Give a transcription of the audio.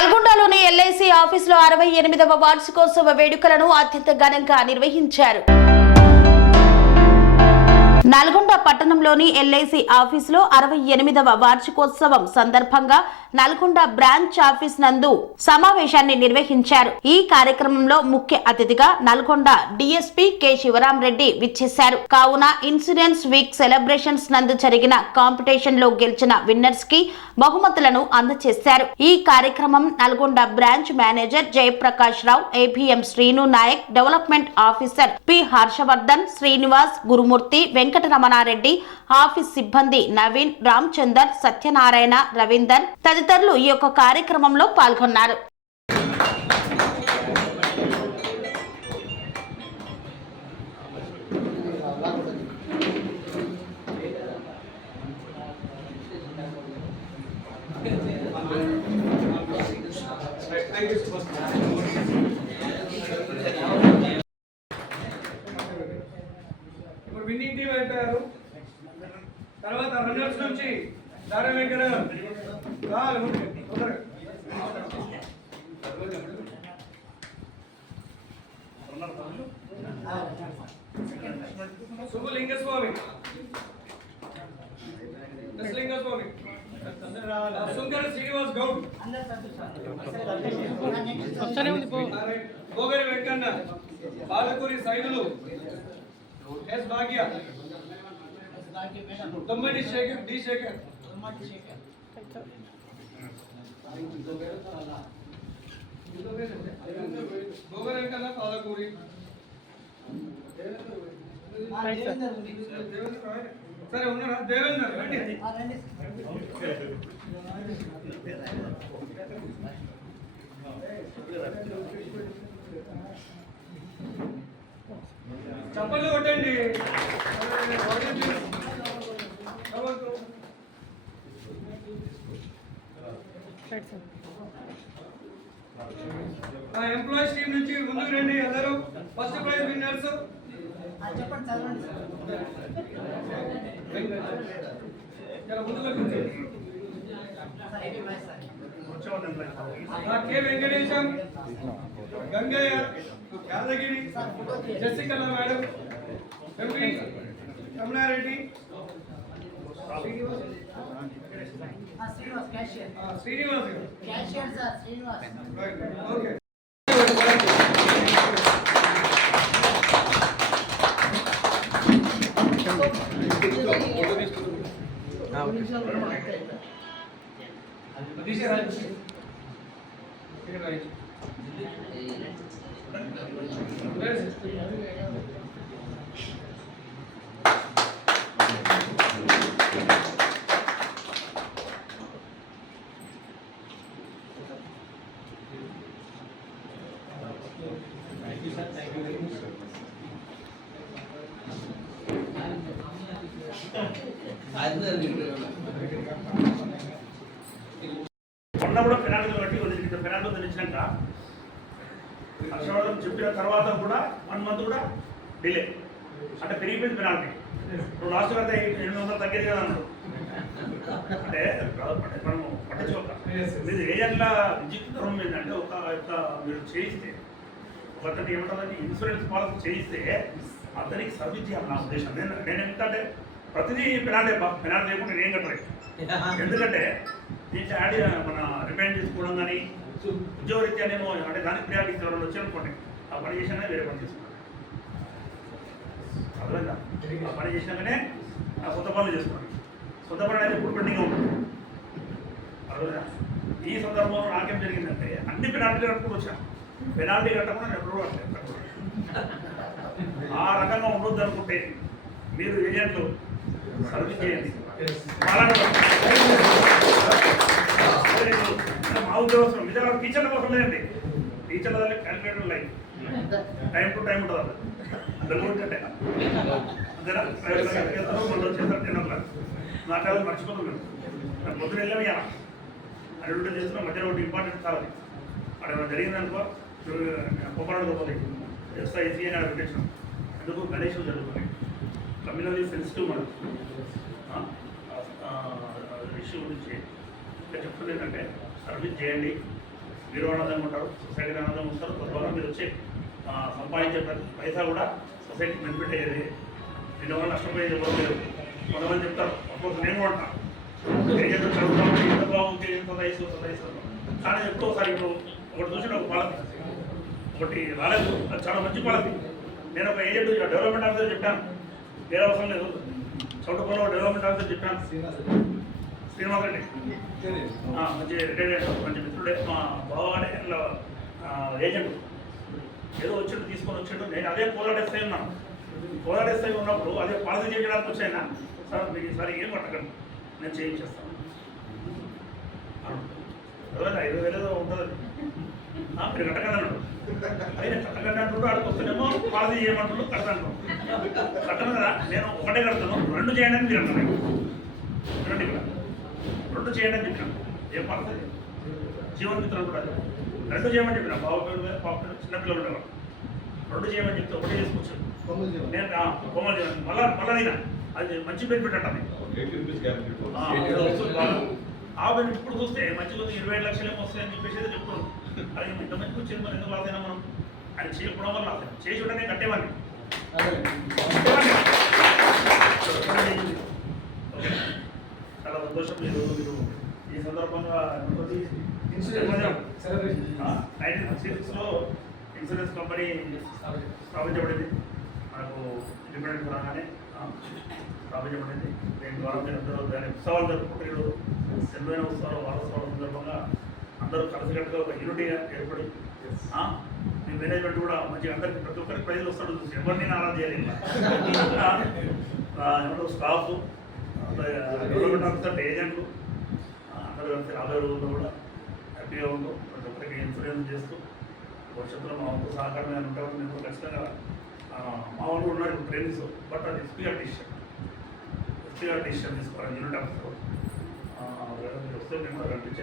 నల్గొండలోని LIC ఆఫీసులో అరవై ఎనిమిదవ వార్షికోత్సవ వేడుకలను అత్యంత ఘనంగా నిర్వహించారు. నల్గొండ పట్టణంలోని ఎల్ఐసి ఆఫీసులో అరవై ఎనిమిదవ వార్షికోత్సవం సందర్భంగా నల్గొండ బ్రాంచ్ ఆఫీస్ నందు సమావేశాన్ని నిర్వహించారు. ఈ కార్యక్రమంలో ముఖ్య అతిథిగా నల్గొండ డిఎస్పీ కె శివరాం రెడ్డి విచ్చేశారు. కావున ఇన్సూరెన్స్ వీక్ సెలబ్రేషన్స్ నందు జరిగిన కాంపిటీషన్లో గెలిచిన విన్నర్స్కి బహుమతులను అందజేశారు ఈ కార్యక్రమం Nalgonda branch manager Jayaprakash Rao ABM Srinu Naik development officer P Harshavardhan Srinivas Gurumurthy Venkataramana Reddy office సిబ్బంది నవీన్ రామచందర్ సత్యనారాయణ రవీందర్ తదితరులు ఈ యొక్క కార్యక్రమంలో పాల్గొన్నారు. ఇప్పుడు విన్నింగ్ టీం అయిపోయారు. తర్వాత రన్నర్స్ నుంచి దారా వెంకట. తొందరగా. సుబ్బలింగస్వామి ఎస్ లింగస్వామి సుందర శ్రీనివాస్ గౌడ్. గోగరి వెంకన్న. బాలకూరి సైదులు ఎస్ భాగ్య. తొమ్మిది శేఖర్ డి శేఖర్. పాలకూరి సరే ఉన్నారా దేవేందర్ రండి చప్పట్లు కొట్టండి ఆ ఎంప్లాయీస్ టీం నుంచి ముందుకు రండి అందరూ. First prize winners K Venkatesham Gangaiah Yadagiri Jasikala madam MP Ramana Reddy Srinivas. Cashier sir Srinivas. Okay తీసేరా మొన్న కూడా పెనాల్టీ బట్టి వదిలింది పెనాల్టీ వదిలించినాక హర్షవర్ధన్ చెప్పిన తర్వాత కూడా వన్ మంత్ కూడా డిలే అంటే పెరిగిపోయింది పెనాల్టీ నువ్వు లాస్ట్ అయితే ఎనిమిది వందలు తగ్గేది కదా అన్నాడు. అంటే అంటే మనము పట్టించుకోక. మీరు ఏజెంట్ల విచిత్రం ఏంటంటే ఒక యొక్క మీరు చేయిస్తే ఒక అతనికి ఏమంటుందంటే ఇన్సూరెన్స్ పాలసీ చేయిస్తే అతనికి సర్వీస్ చేయాలి నా ఉద్దేశం. నేను నేను ఎందుకంటే ప్రతిదీ పెనాల్టీ పెనాల్టీ లేకుండా నేను కట్టలేదు. ఎందుకంటే దీంట్లో యాడ్ మన రిమైండ్ చేసుకోవడం కానీ ఉద్యోగరీత్యా నేను అంటే దానికి ప్రియారిటీ ఇవ్వడం వచ్చి అనుకోండి ఆ పని చేసినా వేరే పని చేసుకున్నాను అర్థమైందా? ఆ పని చేసినాకనే ఆ కొత్త పనులు చేసుకున్నాను కొత్త పని అనేది ఇప్పుడు పెండింగ్ ఉంటుంది అర్థమైందా? ఈ సందర్భంలో నాకేం జరిగిందంటే అన్ని పెనాల్టీ కట్టుకుని వచ్చాను పెనాల్టీ కట్టకుండా నేను ఎప్పుడూ. ఆ రకంగా ఉండొద్దు అనుకుంటే మీరు ఏజెంట్లు చేయండి మా ఉద్యోగం నిజంగా టీచర్ల కోసం లేదండి టీచర్ల దగ్గర calculator line time to time ఉంటుంది అందరూ ఉంటుంటే అంతేనా మళ్ళీ వచ్చేస్తారు టెన్ ఓ క్లాక్ నా పొద్దున వెళ్ళాము ఉంటే మధ్యలో ఒకటి ఇంపార్టెంట్ కావాలి అక్కడ ఏమైనా జరిగిందనుకో పొప్పరాడు పోతుంది ఎస్ఐసి అని అక్కడ పెట్టేసాం ఎందుకు గణేష్ జరుగుతుంది కమ్యూనల్ సెన్సిటివ్ మనం ఇష్యూ గురించి ఇంకా చెప్తుంది ఏంటంటే సర్వీస్ చేయండి. మీరు ఆనందంగా ఉంటారు సొసైటీ ఆనందంగా ఉంటారు. తద్వారా మీరు వచ్చి సంపాదించే ప్రతి పైసా కూడా సొసైటీకి బెనిఫిట్ అయ్యేది. దీనివల్ల నష్టపోయేది ఎవరు లేరు. కొంతమంది చెప్తారు అప్పుడు నేను కూడా ఉంటాను ఏజెంట్ చదువుతాము ఎంత బాగుంది ఎంత వయసు ఎంత వయసు కానీ ఒకసారి ఇప్పుడు ఒకటి చూసిన ఒక పాలసీ. ఒకటి రాలేదు అది చాలా మంచి పాలసీ. నేను ఒక ఏజెంట్ డెవలప్మెంట్ ఆఫీసర్ చెప్పాను. వేరే అవసరం లేదు. చౌటుపల్లిలో డెవలప్మెంట్ ఆఫీసర్ చెప్పాను. శ్రీనివాస్ రెడ్డి ఆ, మంచి రిటైర్డ్ మంచి మిత్రుడే. మా బావగానే ఏజెంట్ ఏదో వచ్చిండు తీసుకొని వచ్చిండు. నేను అదే పోరాడేస్తే ఉన్నాను. పోరాడేస్తే ఉన్నప్పుడు అదే పాలసీ చేయడానికి వచ్చాయినా సార్ మీకు ఈసారి ఏం పట్టకండి. నేను చేయించేస్తాను. అదే ఐదు వేలు ఏదో ఉంటుంది. మీరు కట్టకండి అన్నాడు. అదే నేను కట్టకండి అంటుంటే ఆడికి వస్తేనేమో పాలసీ చేయమంటుండ్రు కడతాను కట్టను కదా నేను ఒకటే కడతాను రెండు చేయండి అని మీరు వినండి ఇక్కడ. రెండు చేయండి అని చెప్పినాను. ఏం పడుతుంది జీవన్ మిత్రులు కూడా. రెండు చేయమని చెప్పిన బాబు పేరు పాప చిన్నపిల్లలు ఉండేవారు రెండు చేయమని చెప్తే ఒకటే చేసుకొచ్చాను నేను ఆ, కొమ్మలు చేయమని మళ్ళా మళ్ళా నేను అది మంచి బెనిఫిట్ అంట. ఆ, బెనిఫిట్ ఇప్పుడు చూస్తే మంచి ఇరవై ఐదు లక్షలు ఏమో వస్తాయని చెప్పేసి చెప్తున్నాను అది ఇంత మంచి వచ్చింది మరి ఎందుకు లాసైనా మనం అది చేయకపోవడం వల్ల లాస్ అయినా. చేసి ఉంటేనే కట్టేవాడిని. చాలా సంతోషం మీరు మీరు ఈ సందర్భంగా నైన్టీన్ సిక్స్టీ సిక్స్లో ఇన్సూరెన్స్ కంపెనీ స్థాపించబడింది. మనకు ఇండిపెండెంట్ రాగానే స్థాపించబడింది. దీని ద్వారా మీరు అందరూ దాని ఉత్సవాలు జరుపుకుంటారు ఎన్నైన ఉత్సవాలు వారోత్సవాల సందర్భంగా అందరూ కలిసికట్టుగా ఒక యూనిటీగా ఏర్పడి మీ మేనేజ్మెంట్ కూడా మంచిగా అందరికి ప్రతి ఒక్కరికి ప్రైజ్లు వస్తాడు చూసి ఎవరిని నారా చేయాలి ఏమంటారు స్టాఫ్ డెవలప్మెంట్ ఆఫీసర్ ఏజెంట్లు అందరూ కలిసి రాబోయే రోజుల్లో కూడా హ్యాపీగా ఉంటూ ప్రతి ఒక్కరికి ఇన్సూరెన్స్ చేస్తూ భవిష్యత్తులో మా వంతు సహకారం ఏమైనా ఉంటే మేము ఖచ్చితంగా మా వాళ్ళు ఉన్నారు. ట్రైనింగ్స్ బట్ అది ఎస్పీఆర్ డిసిషన్ ఎస్పీఆర్ డిసిషన్ తీసుకోవాలి యూనిట్ ఆఫీసర్ వస్తే మేము కూడా కనిపించి